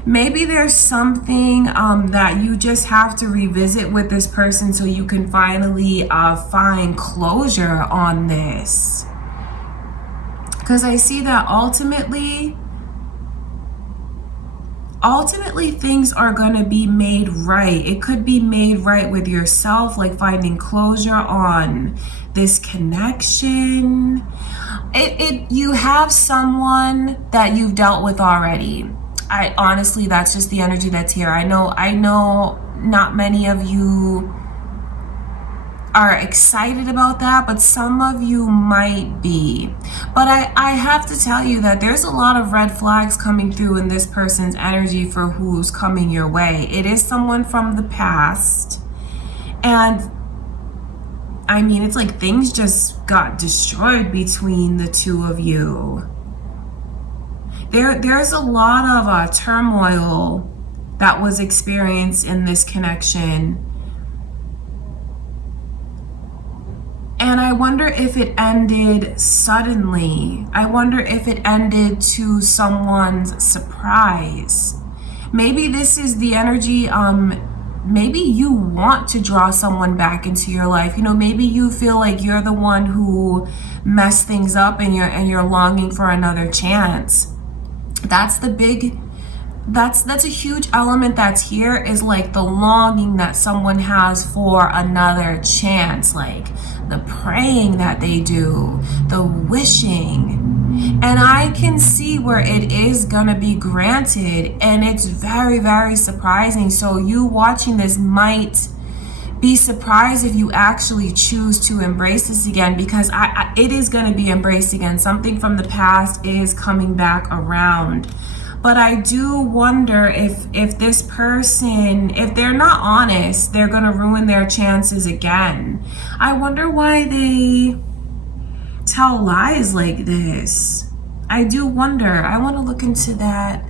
Maybe there's something that you just have to revisit with this person so you can finally find closure on this. Because I see that ultimately things are going to be made right. It could be made right with yourself, like finding closure on this connection. You have someone that you've dealt with already. Honestly, that's just the energy that's here. I know not many of you are excited about that, but some of you might be. But I have to tell you that there's a lot of red flags coming through in this person's energy for who's coming your way. It is someone from the past. And I mean, it's like things just got destroyed between the two of you. There's a lot of turmoil that was experienced in this connection. And I wonder if it ended suddenly. I wonder if it ended to someone's surprise. Maybe this is the energy, maybe you want to draw someone back into your life. You know, maybe you feel like you're the one who messed things up and you're longing for another chance. That's a huge element that's here, is like the longing that someone has for another chance, like the praying that they do, the wishing. And I can see where it is gonna be granted, and it's very, very surprising. So you watching this might be surprised if you actually choose to embrace this again, because it is going to be embraced again. Something from the past is coming back around. But I do wonder if this person, if they're not honest, they're going to ruin their chances again. I wonder why they tell lies like this. I do wonder. I want to look into that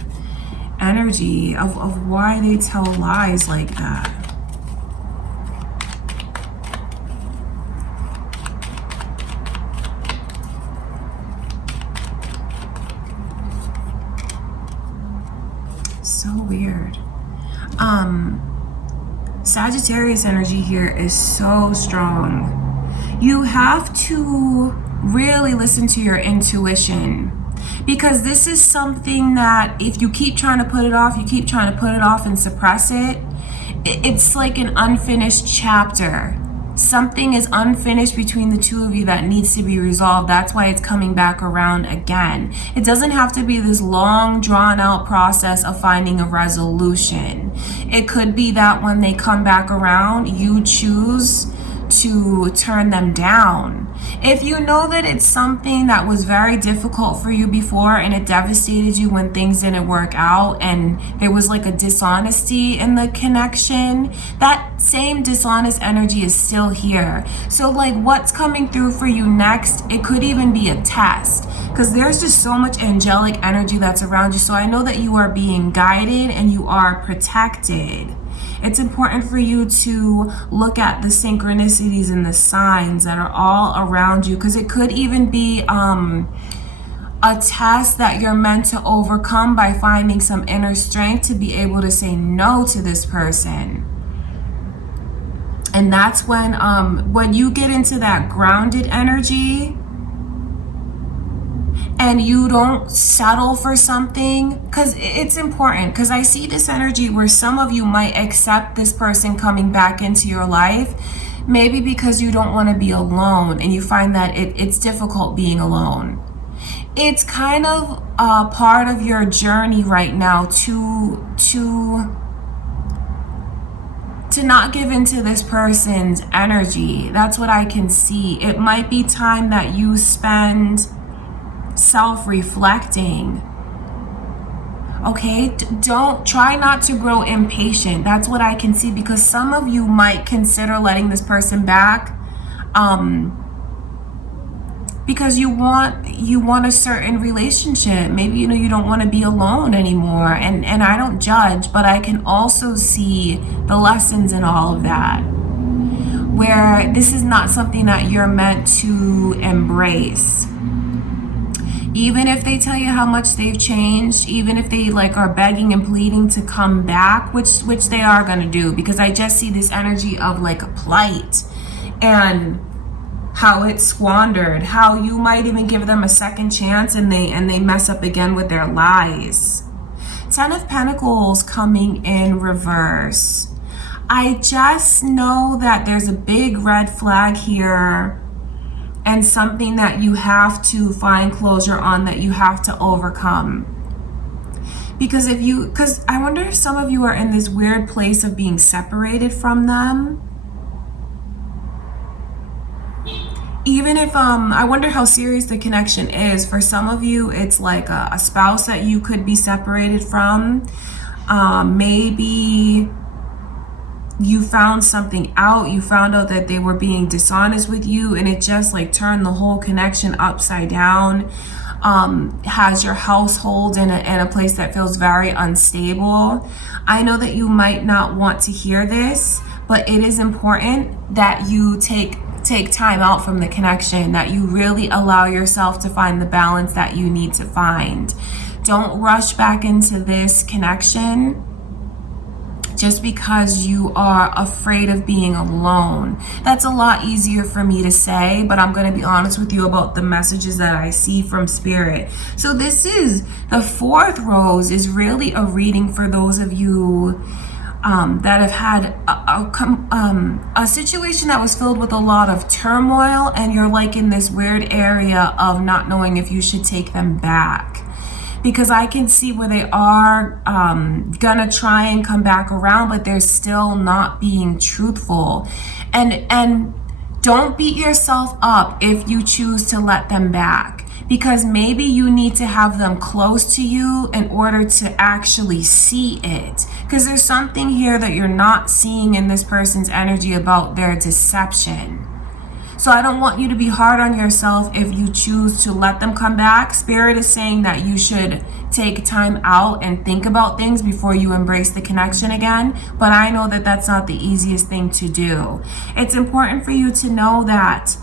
energy of why they tell lies like that. So weird. Sagittarius energy here is so strong. You have to really listen to your intuition, because this is something that if you keep trying to put it off, and suppress it, it's like an unfinished chapter. Something is unfinished between the two of you that needs to be resolved. That's why it's coming back around again. It doesn't have to be this long, drawn out process of finding a resolution. It could be that when they come back around, you choose to turn them down. If you know that it's something that was very difficult for you before and it devastated you when things didn't work out and there was like a dishonesty in the connection, that same dishonest energy is still here. So like what's coming through for you next, it could even be a test, because there's just so much angelic energy that's around you. So I know that you are being guided and you are protected. It's important for you to look at the synchronicities and the signs that are all around you, because it could even be a test that you're meant to overcome by finding some inner strength to be able to say no to this person. And that's when you get into that grounded energy and you don't settle for something, because it's important, because I see this energy where some of you might accept this person coming back into your life, maybe because you don't want to be alone and you find that it's difficult being alone. It's kind of a part of your journey right now to not give into this person's energy. That's what I can see. It might be time that you spend self-reflecting. Okay, don't try not to grow impatient. That's what I can see, because some of you might consider letting this person back because you want a certain relationship. Maybe you don't want to be alone anymore, and I don't judge, but I can also see the lessons in all of that, where this is not something that you're meant to embrace. Even if they tell you how much they've changed, even if they are begging and pleading to come back, which they are going to do, because I just see this energy of a plight and how it's squandered, how you might even give them a second chance and they mess up again with their lies. 10 of Pentacles coming in reverse. I just know that there's a big red flag here, and something that you have to find closure on, that you have to overcome. Because I wonder if some of you are in this weird place of being separated from them. Even if, I wonder how serious the connection is. For some of you, it's like a spouse that you could be separated from. Maybe you found something out, you found out that they were being dishonest with you, and it just like turned the whole connection upside down. Has your household in a place that feels very unstable. I know that you might not want to hear this, but it is important that you take time out from the connection, that you really allow yourself to find the balance that you need to find. Don't rush back into this connection just because you are afraid of being alone. That's a lot easier for me to say, but I'm going to be honest with you about the messages that I see from Spirit. So this is the fourth rose, is really a reading for those of you that have had a situation that was filled with a lot of turmoil, and you're like in this weird area of not knowing if you should take them back. Because I can see where they are gonna try and come back around, but they're still not being truthful. And don't beat yourself up if you choose to let them back, because maybe you need to have them close to you in order to actually see it. Because there's something here that you're not seeing in this person's energy about their deception. So I don't want you to be hard on yourself if you choose to let them come back. Spirit is saying that you should take time out and think about things before you embrace the connection again. But I know that that's not the easiest thing to do. It's important for you to know that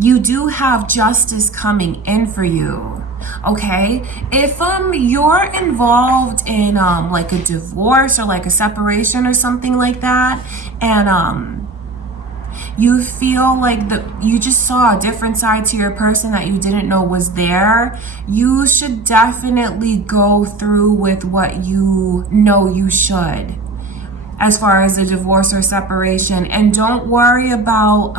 you do have justice coming in for you. Okay, if you're involved in like a divorce or like a separation or something like that, and you feel like you just saw a different side to your person that you didn't know was there, you should definitely go through with what you know you should as far as a divorce or separation. And don't worry about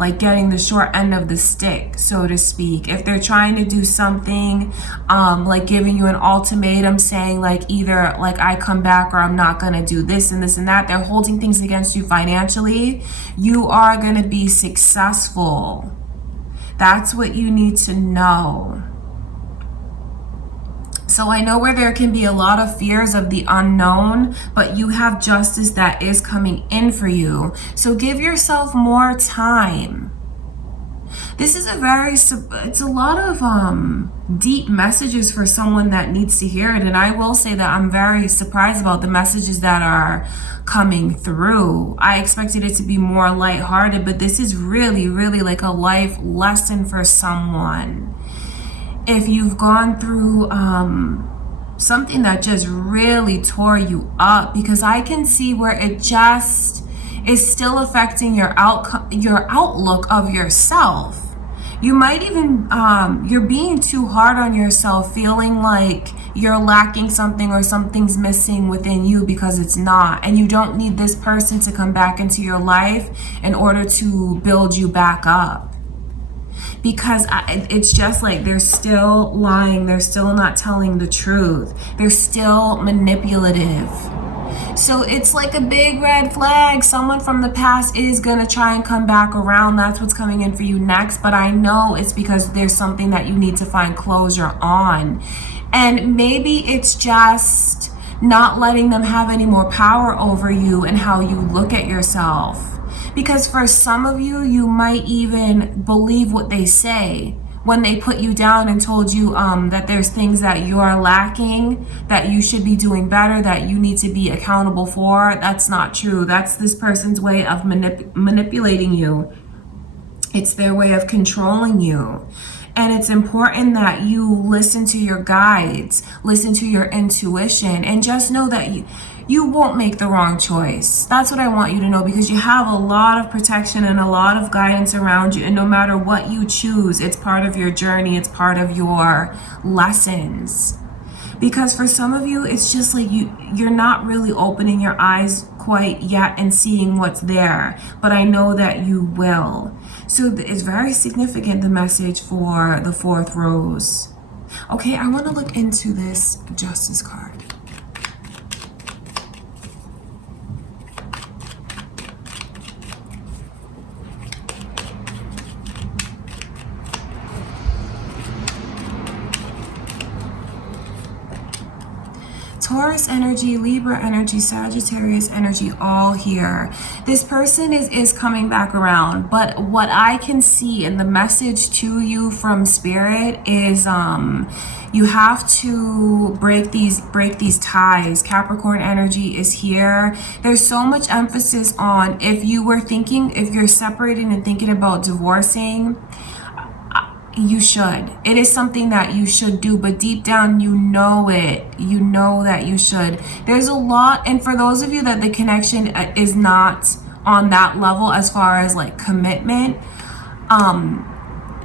like getting the short end of the stick, so to speak. If they're trying to do something like giving you an ultimatum, saying like either like I come back or I'm not gonna do this and this and that, they're holding things against you financially, you are gonna be successful. That's what you need to know. So I know where there can be a lot of fears of the unknown, but you have justice that is coming in for you. So give yourself more time. This is it's a lot of deep messages for someone that needs to hear it. And I will say that I'm very surprised about the messages that are coming through. I expected it to be more lighthearted, but this is really, really like a life lesson for someone. If you've gone through something that just really tore you up, because I can see where it just is still affecting your outlook of yourself. You might even, you're being too hard on yourself, feeling like you're lacking something or something's missing within you because it's not. And you don't need this person to come back into your life in order to build you back up. Because it's just like they're still lying. They're still not telling the truth. They're still manipulative. So it's like a big red flag. Someone from the past is going to try and come back around. That's what's coming in for you next. But I know it's because there's something that you need to find closure on. And maybe it's just not letting them have any more power over you and how you look at yourself. Because for some of you, you might even believe what they say when they put you down and told you that there's things that you are lacking, that you should be doing better, that you need to be accountable for. That's not true. That's this person's way of manipulating you. It's their way of controlling you. And it's important that you listen to your guides, listen to your intuition, and just know that you won't make the wrong choice. That's what I want you to know, because you have a lot of protection and a lot of guidance around you. And no matter what you choose, it's part of your journey. It's part of your lessons. Because for some of you, it's just like you're not really opening your eyes quite yet and seeing what's there. But I know that you will. So it's very significant, the message for the fourth rose. Okay, I want to look into this Justice card. Taurus energy, Libra energy, Sagittarius energy, all here. This person is coming back around, but what I can see in the message to you from Spirit is you have to break these ties. Capricorn energy is here. There's so much emphasis on if you're separating and thinking about divorcing, you should. It is something that you should do, but deep down you know it. You know that you should. There's a lot, and for those of you that the connection is not on that level as far as like commitment,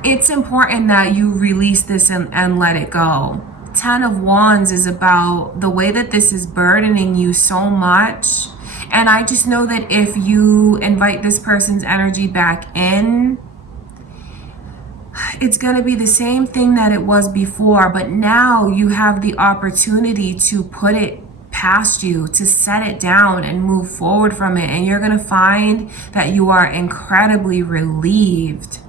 it's important that you release this and let it go. 10 of Wands is about the way that this is burdening you so much. And I just know that if you invite this person's energy back in, it's going to be the same thing that it was before, but now you have the opportunity to put it past you, to set it down and move forward from it. And you're going to find that you are incredibly relieved.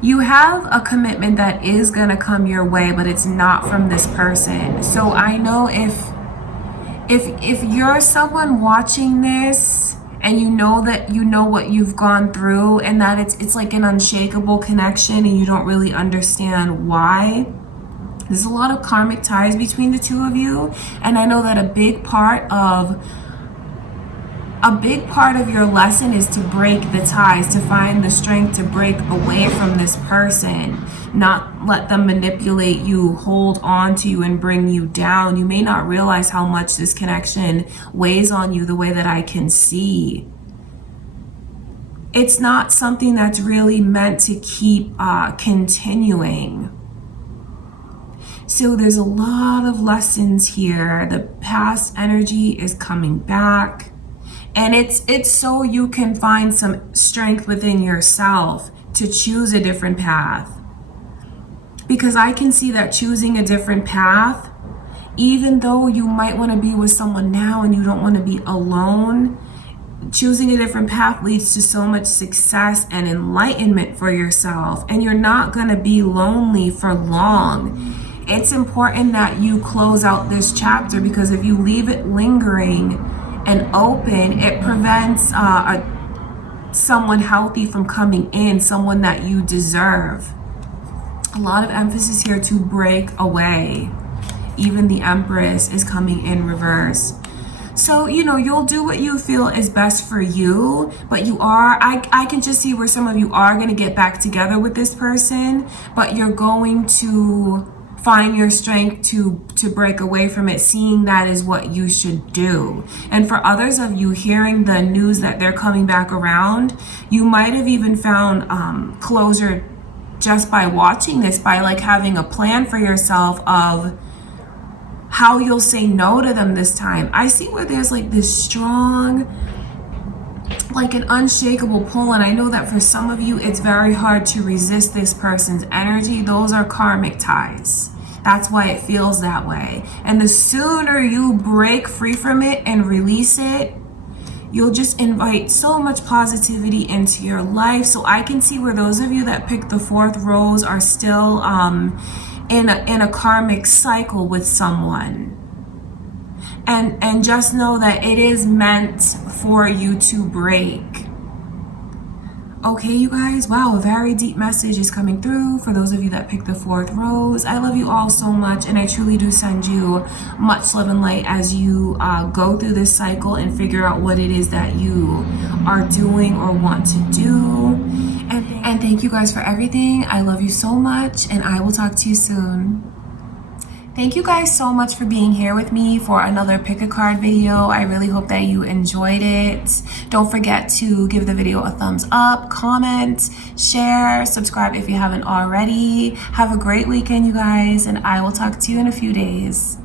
You have a commitment that is going to come your way, but it's not from this person. So I know if you're someone watching this and you know what you've gone through, and that it's like an unshakable connection and you don't really understand why. There's a lot of karmic ties between the two of you, and I know that a big part of your lesson is to break the ties, to find the strength to break away from this person, not let them manipulate you, hold on to you, and bring you down. You may not realize how much this connection weighs on you the way that I can see. It's not something that's really meant to keep continuing. So there's a lot of lessons here. The past energy is coming back. And it's so you can find some strength within yourself to choose a different path. Because I can see that choosing a different path, even though you might want to be with someone now and you don't want to be alone, choosing a different path leads to so much success and enlightenment for yourself. And you're not going to be lonely for long. It's important that you close out this chapter, because if you leave it lingering and open, it prevents someone healthy from coming in, someone that you deserve. A lot of emphasis here to break away. Even the Empress is coming in reverse. So, you'll do what you feel is best for you, but I can just see where some of you are going to get back together with this person, but you're going to find your strength to break away from it, seeing that is what you should do. And for others of you hearing the news that they're coming back around, you might have even found closure just by watching this, by like having a plan for yourself of how you'll say no to them this time. I see where there's like this strong, like an unshakable pull, and I know that for some of you it's very hard to resist this person's energy. Those are karmic ties. That's why it feels that way. And the sooner you break free from it and release it, you'll just invite so much positivity into your life. So I can see where those of you that picked the 4th rose are still in a karmic cycle with someone. And just know that it is meant for you to break. Okay, you guys, wow, a very deep message is coming through for those of you that picked the 4th rose. I love you all so much, and I truly do send you much love and light as you go through this cycle and figure out what it is that you are doing or want to do. And thank you guys for everything. I love you so much, and I will talk to you soon. Thank you guys so much for being here with me for another pick a card video. I really hope that you enjoyed it. Don't forget to give the video a thumbs up, comment, share, subscribe if you haven't already. Have a great weekend, you guys, and I will talk to you in a few days.